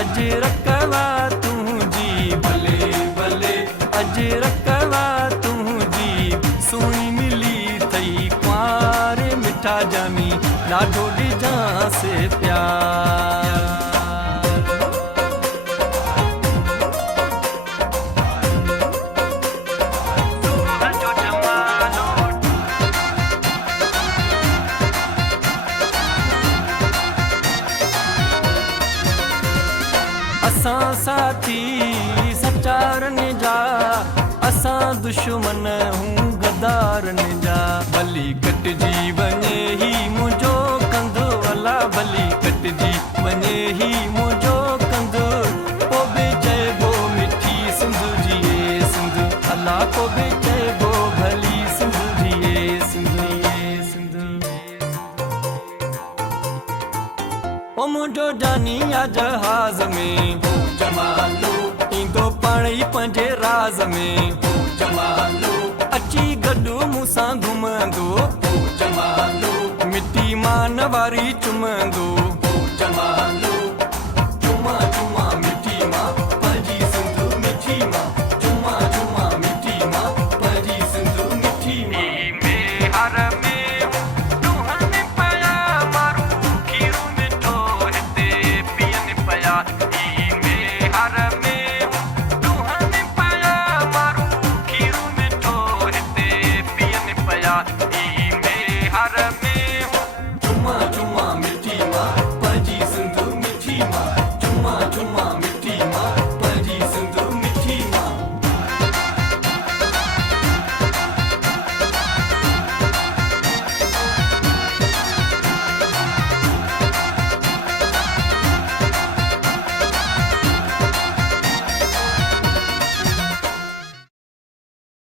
अज रखवा तुझी भले भले अज रखवा तुझी सुई मिली थई कुंवारे मिठा जामी ॾाढो ॾिजांसि प्यार असां साथी सचारनि जा असां दुश्मन हूं गदारनि जा भली कटिजी वञे ही मुंहिंजो कंधु अला भली कटिजी वञे ही मुंहिंजो कंधु पोइ बि चइबो मिठी सिंध जी सिंध अला पोइ बि चइबो भली सिंध जी सिंध ओ मुंहिंजो जानी आ जहाज़ में जमालो ईंदो पाण ई पंहिंजे राज़ में जमालो अची गॾु मूंसां घुमंदो जमालो मिटी मान वारी चुमंदो जमालो चुमा चुमा मिठी मां पंहिंजी सिंध मिठी मां चुमा चुमा मिठी मां पंहिंजी सिंध मिठी मां Chuma